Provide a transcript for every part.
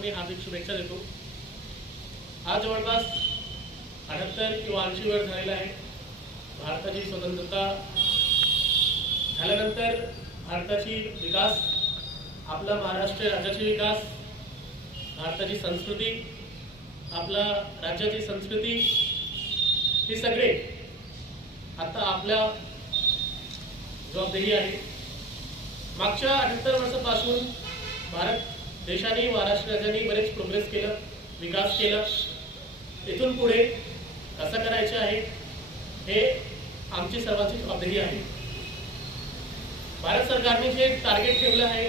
मी हार्दिक शुभेच्छा देतो। आज जवळपास 78 किंवा 80 वर्ष झालेला आहे। भारताची स्वतंत्रता झाल्यानंतर भारताची विकास, आपला महाराष्ट्र राज्याची विकास, भारताची संस्कृती, आपला राज्याची संस्कृती, हे सगळे आता आपल्या जबाबदारी आहे। मागच्या 78 वर्षापासून भारत देशाने, महाराष्ट्र राज्याने बरेच प्रोग्रेस केलं, विकास केला। इथून पुढे कसं करायचे आहे हे आमची सर्वांची जबाबदारी आहे। भारत सरकारने जे टार्गेट ठेवलं आहे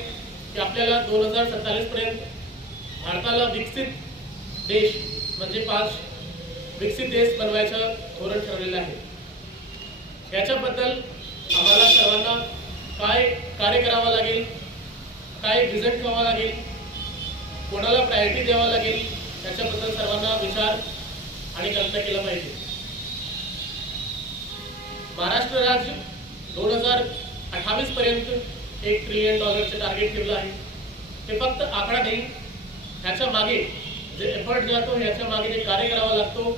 की आपल्याला 2047 पर्यंत भारताला विकसित देश म्हणजे 5 विकसित देश बनवायचं धोरण ठरवलेलं आहे। याच्याबद्दल आम्हाला सर्वांना काय कार्य करावं लागेल, काय विजन ठेवावं लागेल, कोणाला प्रायोरिटी द्यावा लागेल, याच्याबद्दल सर्वांना विचार आणि कल्पना केला पाहिजे। महाराष्ट्र राज्य 2028 पर्यंत $1 ट्रिलियन टार्गेट ठेवलं आहे। हे फक्त आकडा नाही, ह्याच्या मागे जे एफर्ट जातो, ह्याच्या मागे जे कार्य करावं लागतो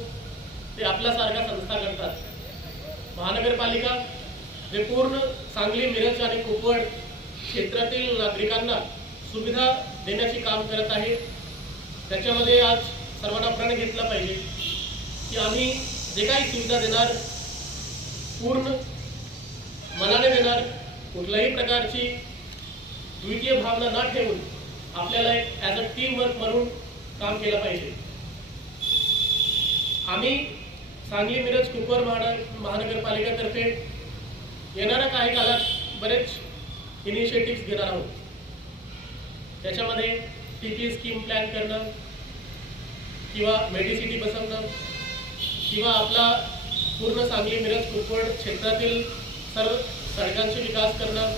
ते आपल्यासारख्या संस्था करतात। महानगरपालिका जे पूर्ण सांगली, मिरज आणि कोकण क्षेत्रातील नागरिकांना सुविधा देण्याचे काम करत आहे। त्याच्यामध्ये आज सर्वांना प्रण घेतला पाहिजे की आम्ही जे काही सुविधा देणार पूर्ण मनाने देणार, कुठल्याही प्रकारची द्वितीय भावना न ठेवून आपल्याला एक ॲज अ टीम वर्क म्हणून काम केलं पाहिजे। आम्ही सांगली, मिरज, कोकण महानगरपालिकेतर्फे येणाऱ्या काही काळात बरेच इनिशिएटिव्ह घेणार आहोत। त्याच्यामध्ये TP स्कीम प्लॅन करणं किंवा मेडिसिटी बसवणं किंवा आपला पूर्ण सांगली, मिरज, कोकण क्षेत्रातील सर्व सडकांचे विकास करणं,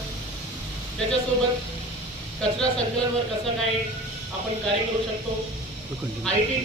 त्याच्यासोबत कचरा संकलनावर कसं काय आपण कार्य करू शकतो, IT